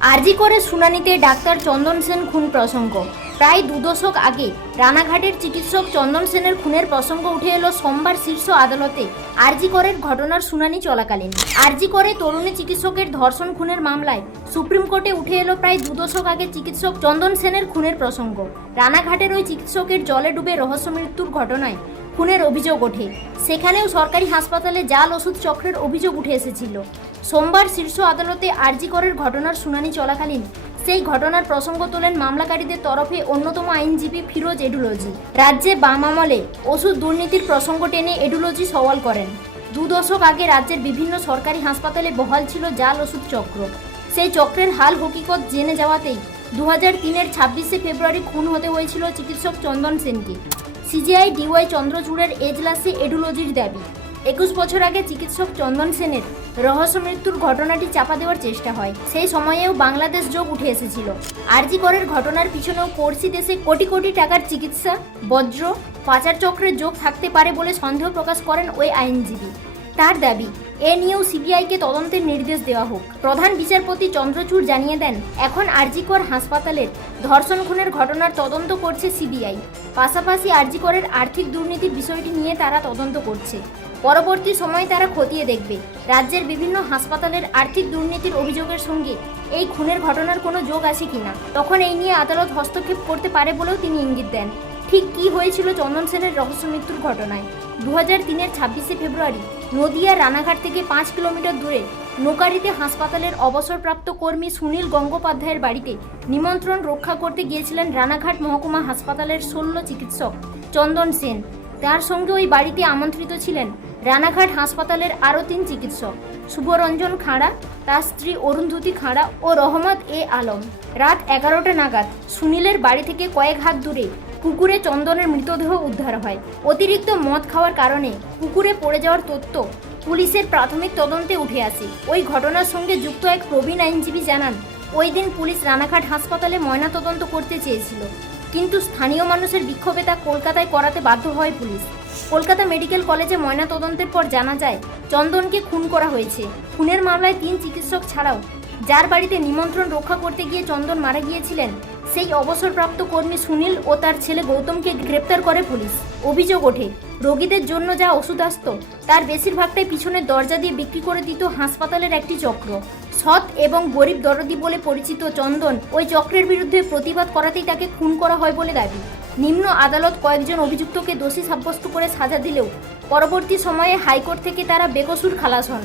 আরজি করে শুনানিতে ডাক্তার চন্দন সেন খুন প্রসঙ্গ। প্রায় 2 দশক আগে রানাঘাটের চিকিৎসক চন্দন সেনের খুনের প্রসঙ্গ উঠে এলো সোমবার শীর্ষ আদালতে আরজি করের ঘটনার শুনানি চলাকালীন। আরজি করে তরুণী চিকিৎসকের ধর্ষণ খুনের মামলায় সুপ্রিম কোর্টে উঠে এলো প্রায় 2 দশক আগে চিকিৎসক চন্দন সেনের খুনের প্রসঙ্গ। রানাঘাটের ওই চিকিৎসকের জলে ডুবে রহস্য মৃত্যুর ঘটনায় খুনের অভিযোগ ওঠে। সেখানেও সরকারি হাসপাতালে জাল ওষুধ চক্রের অভিযোগ উঠে এসেছিল। সোমবার শীর্ষ আদালতে আরজি করের ঘটনার শুনানি চলাকালীন সেই ঘটনার প্রসঙ্গ তোলেন মামলাকারীদের তরফে অন্যতম আইনজীবী ফিরোজ এডুলজি। রাজ্যে বাম আমলে ওষুধ দুর্নীতির প্রসঙ্গ টেনে এডুলজি সওয়াল করেন, 2 দশক আগে রাজ্যের বিভিন্ন সরকারি হাসপাতালে বহাল ছিল জাল ওষুধ চক্র। সেই চক্রের হাল হকিকত জেনে যাওয়াতেই 2003-এর 26শে ফেব্রুয়ারি খুন হতে হয়েছিল চিকিৎসক চন্দন সেনকে। সিজিআই ডিওয়াই চন্দ্রচূড়ের এজলাসে এডুলজির দাবি, 21 বছর আগে চিকিৎসক চন্দন সেনের রহস্য মৃত্যুর ঘটনাটি চাপা দেওয়ার চেষ্টা হয়। সেই সময়েও বাংলাদেশ যোগ উঠে এসেছিল। আরজি করের ঘটনার পিছনেও পড়শি দেশে কোটি কোটি টাকার চিকিৎসা, বজ্র, পাচার চক্রের যোগ থাকতে পারে বলে সন্দেহ প্রকাশ করেন ওই আইনজীবী। তার দাবি, এ নিয়েও সিবিআইকে তদন্তের নির্দেশ দেওয়া হোক। প্রধান বিচারপতি চন্দ্রচূড় জানিয়ে দেন, এখন আরজি কর হাসপাতালের ধর্ষণ খুনের ঘটনার তদন্ত করছে সিবিআই। পাশাপাশি আরজি করের আর্থিক দুর্নীতির বিষয়টি নিয়ে তারা তদন্ত করছে। পরবর্তী সময়ে তারা খতিয়ে দেখবে রাজ্যের বিভিন্ন হাসপাতালের আর্থিক দুর্নীতির অভিযোগের সঙ্গে এই খুনের ঘটনার কোনো যোগ আছে কিনা। তখন এই নিয়ে আদালত হস্তক্ষেপ করতে পারে বলেও তিনি ইঙ্গিত দেন। ঠিক কী হয়েছিল চন্দন সেনের রহস্য মৃত্যুর ঘটনায়? 2003-এর 26শে ফেব্রুয়ারি নদিয়া রানাঘাট থেকে 5 কিলোমিটার দূরে নোকারিতে হাসপাতালের অবসরপ্রাপ্ত কর্মী সুনীল গঙ্গোপাধ্যায়ের বাড়িতে নিমন্ত্রণ রক্ষা করতে গিয়েছিলেন রানাঘাট মহকুমা হাসপাতালের শল্য চিকিৎসক চন্দন সেন। তার সঙ্গে ওই বাড়িতে আমন্ত্রিত ছিলেন রানাঘাট হাসপাতালের আরও 3 চিকিৎসক, শুভরঞ্জন খাঁড়া, তার স্ত্রী অরুন্ধতী খাঁড়া ও রহমত এ আলম। রাত 11টা নাগাদ সুনীলের বাড়ি থেকে কয়েক হাত দূরে পুকুরে চন্দনের মৃতদেহ উদ্ধার হয়। অতিরিক্ত মদ খাওয়ার কারণে পুকুরে পড়ে যাওয়ার তথ্য পুলিশের প্রাথমিক তদন্তে উঠে আসে। ওই ঘটনার সঙ্গে যুক্ত এক প্রবীণ আইনজীবী জানান, ওই দিন পুলিশ রানাঘাট হাসপাতালে ময়নাতদন্ত করতে চেয়েছিল, কিন্তু স্থানীয় মানুষের বিক্ষোভে তা কলকাতায় করাতে বাধ্য হয় পুলিশ। কলকাতা মেডিকেল কলেজে ময়নাতদন্তের পর জানা যায় চন্দনকে খুন করা হয়েছে। খুনের মামলায় 3 চিকিৎসক ছাড়াও যার বাড়িতে নিমন্ত্রণ রক্ষা করতে গিয়ে চন্দন মারা গিয়েছিলেন, সেই অবসরপ্রাপ্ত কর্মী সুনীল ও তার ছেলে গৌতমকে গ্রেপ্তার করে পুলিশ। অভিযোগ ওঠে, রোগীদের জন্য যা ওষুধ আসত তার বেশিরভাগটাই পিছনের দরজা দিয়ে বিক্রি করে দিত হাসপাতালের একটি চক্র। সৎ এবং গরিব দরদি বলে পরিচিত চন্দন ওই চক্রের বিরুদ্ধে প্রতিবাদ করাতেই তাকে খুন করা হয় বলে দাবি। নিম্ন আদালত কয়েকজন অভিযুক্তকে দোষী সাব্যস্ত করে সাজা দিলেও পরবর্তী সময়ে হাইকোর্ট থেকে তারা বেকসুর খালাস হন।